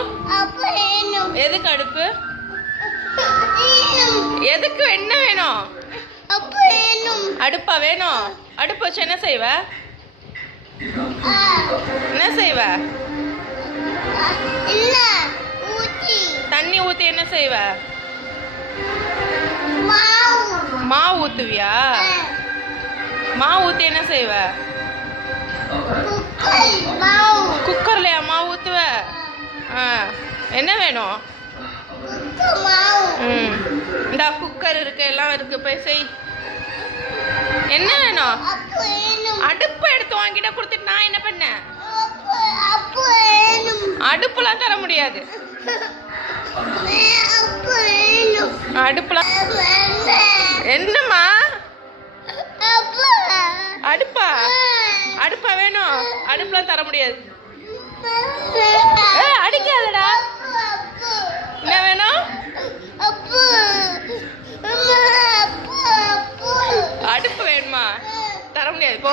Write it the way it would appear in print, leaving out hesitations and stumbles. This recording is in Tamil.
வேணும்? எதுக்கு அடுப்பு? எதுக்கு என்ன வேணும்? அடுப்பா வேணும்? அடுப்பு வச்சு என்ன செய்வ? என்ன செய்வ? தண்ணி ஊத்தி என்ன செய்வ? மாவு ஊத்துவியா? மாவு ஊத்தி என்ன செய்வ? குக்கர்லயா மாவு ஊத்துவ? என்ன வேணும்? இந்த குக்கர் இருக்கு, எல்லாம் இருக்கு, போய் செய். என்ன வேணும்? அடுப்பு எடுத்து வாங்கிட்ட கொடுத்துட்டு நான் என்ன பண்ணேன்? அடுப்புலாம் தர முடியாது. அடுப்புலாம் என்னம்மா? அடுப்பா? அடுப்பா வேணும்? அடுப்புலாம் தர முடியாது. அடிக்காதடா. என்ன வேணும்? அடுப்பு வேணுமா? தர முடியாது, போ.